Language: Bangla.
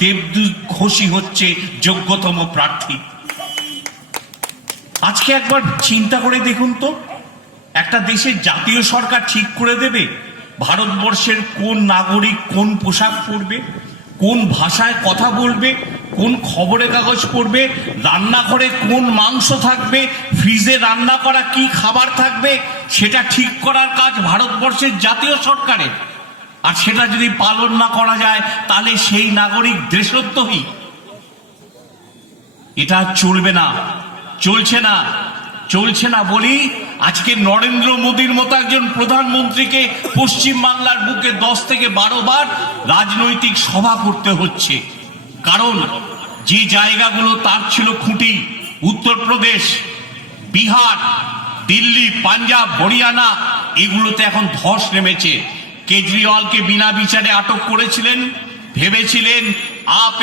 দেবদূত ঘোষই হচ্ছে যোগ্যতম প্রার্থী। আজকে একবার চিন্তা করে দেখুন তো, একটা দেশের জাতীয় সরকার ঠিক করে দেবে ভারতবর্ষের কোন নাগরিক কোন পোশাক পরবে, কোন ভাষায় কথা বলবে, কোন খবরের কাগজ পড়বে, রান্নাঘরে কোন মাংস থাকবে, ফ্রিজে রান্না করা কি খাবার থাকবে, সেটা ঠিক করার কাজ ভারতবর্ষের জাতীয় সরকারের। আর সেটা যদি পালন না করা যায় তাহলে সেই নাগরিক দেশদ্রোহী। এটা চলবে না, চলছে না বলি আজকে নরেন্দ্র মোদীর মতো একজন প্রধানমন্ত্রীকে পশ্চিম বাংলার বুকে 10 থেকে 12 বার রাজনৈতিক সভা করতে হচ্ছে। কারণ যে জায়গাগুলো তার ছিল খুঁটি, উত্তরপ্রদেশ, বিহার, দিল্লি, পাঞ্জাব, হরিয়ানা, এগুলোতে এখন ধস নেমেছে। কেজরিওয়ালকে বিনা বিচারে আটক করেছিলেন, ভেবেছিলেন আপ